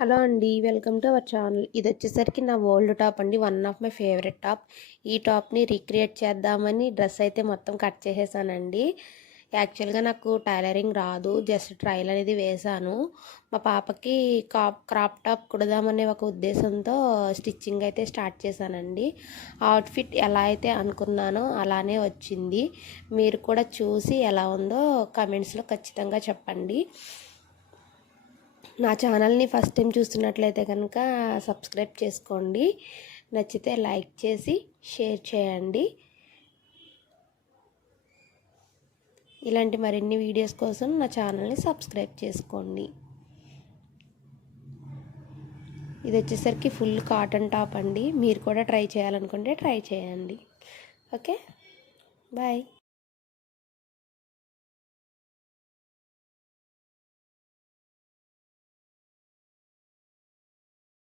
Hello అండి welcome to our channel. ఇది వచ్చేసరికి నా ఓల్డ్ టాప్ అండి one of my favourite top. ఈ టాప్ని రీక్రియేట్ చేద్దామని డ్రెస్ అయితే మొత్తం కట్ చేసేసానండి. యాక్చువల్గా నాకు టైలరింగ్ రాదు జస్ట్ ట్రైల్ అనేది వేశాను మా పాపకి కాప్ క్రాప్ టాప్ కుడదామనే ఒక ఉద్దేశంతో స్టిచ్చింగ్ అయితే స్టార్ట్ చేశానండి. అవుట్ఫిట్ ఎలా అయితే అనుకున్నానో అలానే వచ్చింది. మీరు కూడా చూసి ఎలా ఉందో కమెంట్స్లో ఖచ్చితంగా చెప్పండి. నా ఛానల్ని ఫస్ట్ టైం చూస్తున్నట్లయితే కనుక సబ్స్క్రైబ్ చేసుకోండి. నచ్చితే లైక్ చేసి షేర్ చేయండి. ఇలాంటి మరిన్ని వీడియోస్ కోసం నా ఛానల్ని సబ్స్క్రైబ్ చేసుకోండి. ఇది వచ్చేసరికి ఫుల్ కాటన్ టాప్ అండి. మీరు కూడా ట్రై చేయాలనుకుంటే ట్రై చేయండి. ఓకే? బాయ్.